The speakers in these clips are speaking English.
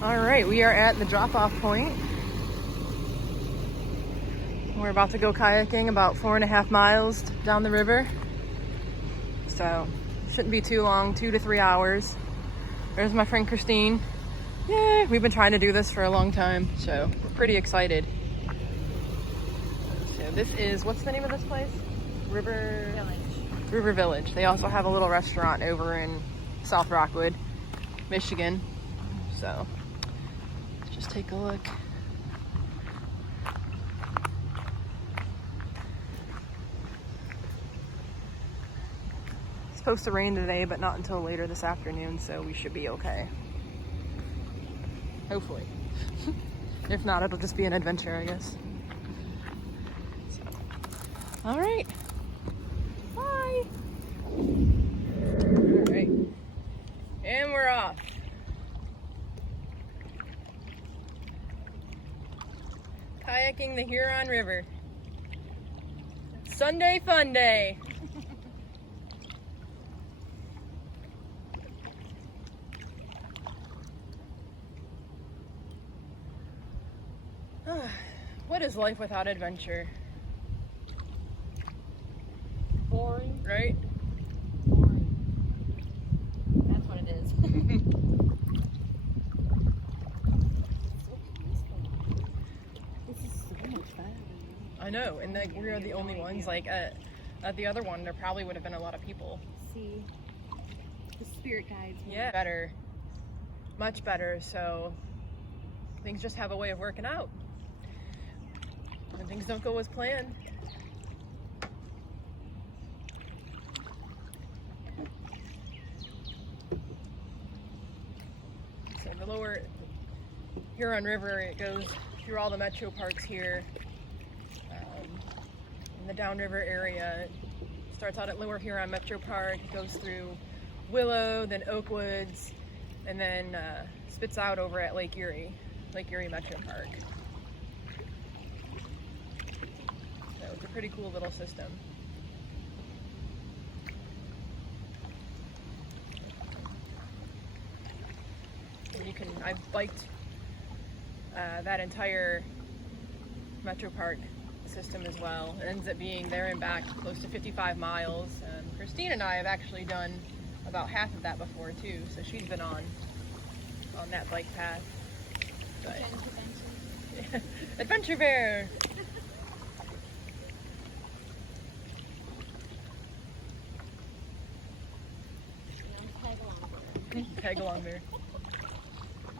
All right, we are at the drop-off point. We're about to go kayaking about 4.5 miles down the river. So, shouldn't be too long, 2 to 3 hours. There's my friend Christine. Yeah, we've been trying to do this for a long time, so we're pretty excited. So this is, what's the name of this place? River Village. They also have a little restaurant over in South Rockwood, Michigan. So, let's just take a look. It's supposed to rain today, but not until later this afternoon, so we should be okay. Hopefully. If not, it'll just be an adventure, I guess. So, all right. Bye. All right. And we're off. Kayaking the Huron River. Sunday fun day. What is life without adventure? Boring. Right? Boring. That's what it is. So peaceful. This is so much fun. I know, and like we are the only ones. Like at the other one, there probably would have been a lot of people. See, the spirit guides. Yeah, better, much better. So things just have a way of working out. When things don't go as planned. So the lower Huron River, it goes through all the metro parks here. In the downriver area, it starts out at Lower Huron Metro Park, it goes through Willow, then Oakwoods, and then spits out over at Lake Erie Metro Park. It's a pretty cool little system. And I've biked that entire Metro Park system as well. It ends up being there and back close to 55 miles. Christine and I have actually done about half of that before too, so she's been on that bike path. But, Adventure Bear! Tag along there.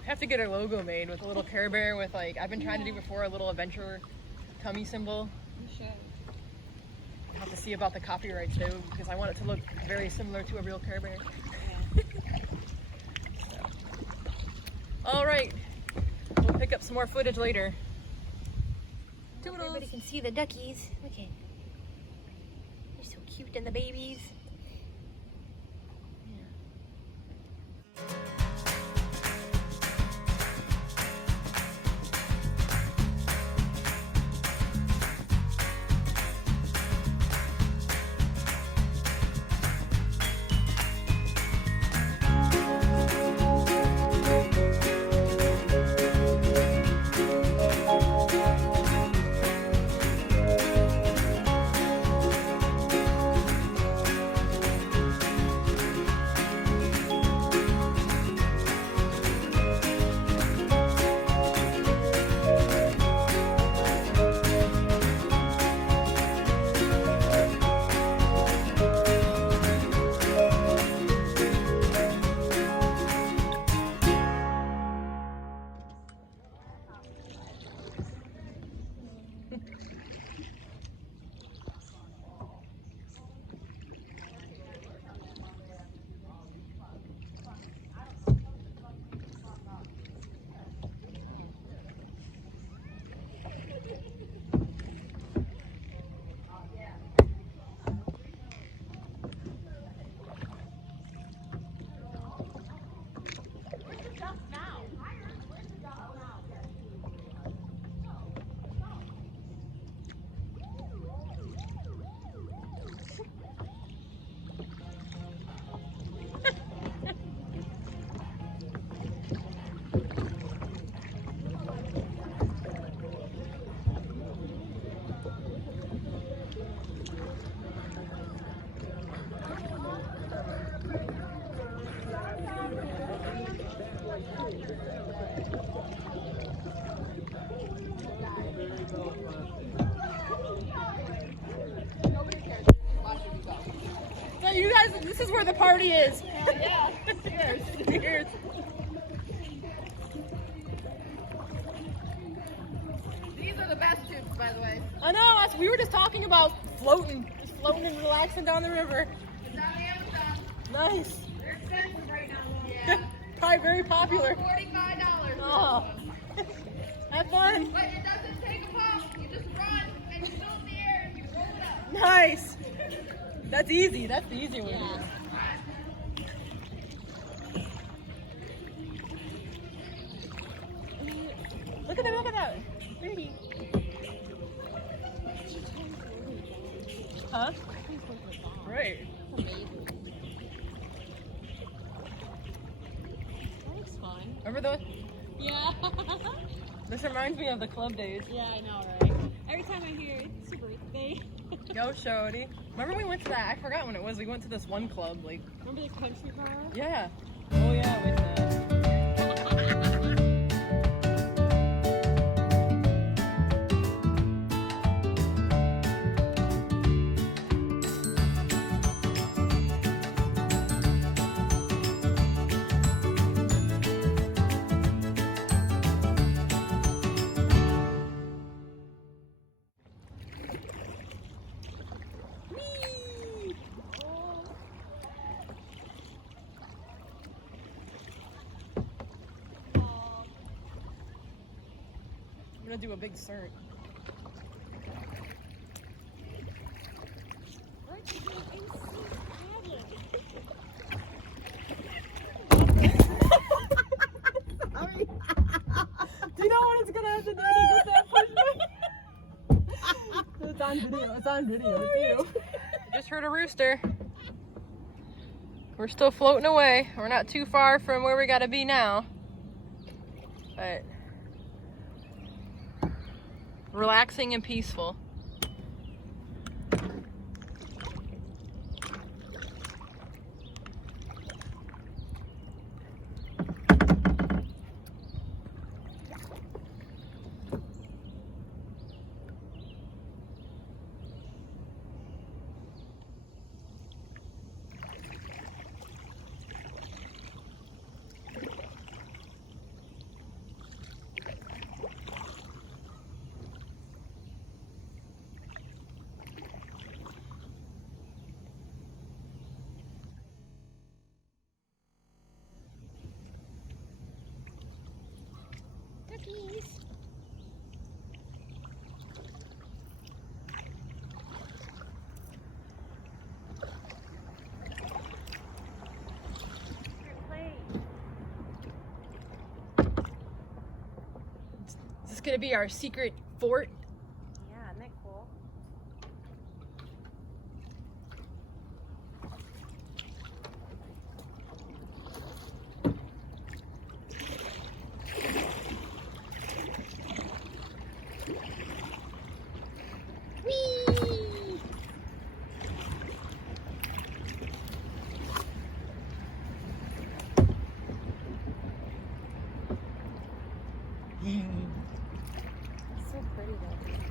I have to get a logo made with a little Care Bear with like, I've been trying to do before, a little adventure tummy symbol. You should. I have to see about the copyright though, because I want it to look very similar to a real Care Bear. Yeah. So. All right, we'll pick up some more footage later. Everybody can see the duckies. Okay. They're so cute, and the babies. is where the party is. Yeah. Cheers. Cheers. These are the best tubes, by the way. I know. We were just talking about floating and relaxing down the river. It's on Amazon. Nice. They're expensive right now. Yeah. Probably very popular. $45. Oh. Have fun. But it doesn't take a pump. You just run and you fill the air and you roll it up. Nice. That's easy. That's the easy way to do it. Look at it. Look at that. Pretty. Huh? Right. That looks fun. Remember those? Yeah. This reminds me of the club days. Yeah, I know, right? Every time I hear it's your birthday. Yo, Shody. Remember we went to that? I forgot when it was. We went to this one club. Like, Remember the country bar? yeah. Oh yeah, with I'm gonna do a big cert. Sorry. Do you know what it's gonna have to do to get that pushback? It's on video. It's on video. It's you. Just heard a rooster. We're still floating away. We're not too far from where we gotta be now. But relaxing and peaceful. Cookies. Is this gonna be our secret fort? Yeah, isn't that cool? So pretty though.